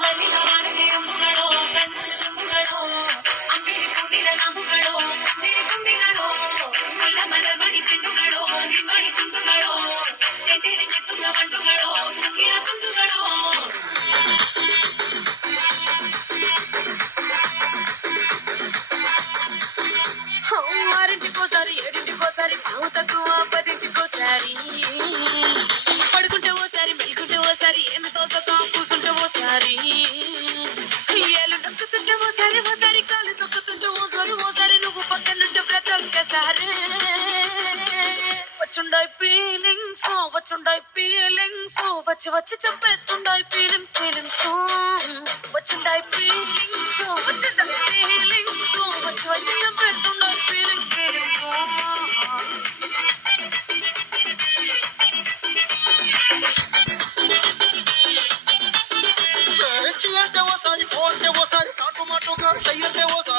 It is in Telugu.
ಮಲ್ಲಿಗ ಮಾಡದೆ ಅಂಬುಗಳೋ ಕಣ್ಣಲ್ಲಿ ತುಂಬುಗಳೋ ಅಂಬಿಳಿ ಕೂದಿನ ನಾಮುಗಳೋ ಚಿರಿ ತುಂಬಿಗಳೋ ಮುಲ್ಲ ಮಲರ್ಮಣಿ ಚೆಂಡುಗಳೋ ನಿಮ್ಮಣಿ ಚುಂಡುಗಳೋ ತೆಂಟೆರೆಂಗೆ ತುಂಗ ಬಂಡುಗಳೋ ತುಂಗಿನ ತುಂಡುಗಳೋ ఆరింటికోసారి ఏడింటికోసారి పావు తక్కువ పదింటికోసారి పడుకుంటే ఓసారి మెలుకుంటే ఓసారి ఏమి తోసక కూసుంటే ఓసారి ఏళ్ళు నొక్కుతుంటే ఓసారి ఓసారి కాలు తొక్కుతుంటే ఓసారి ఓసారి నువ్వు పక్కనుంటే ప్రతి ఒక్కసారి వచ్చుండాయి ఫీలింగ్స్ వచ్చి వచ్చి చెప్పేస్తుండాయి ఫీలింగ్స్ వచ్చుండాయి ఫీలింగ్స్ వచ్చి వచ్చి చెప్పేస్తుండాయి ఫీలింగ్స్ చి అంటే ఓసారి పో అంటే ఓసారి చాటు మాటుగా సై అంటే ఓసారి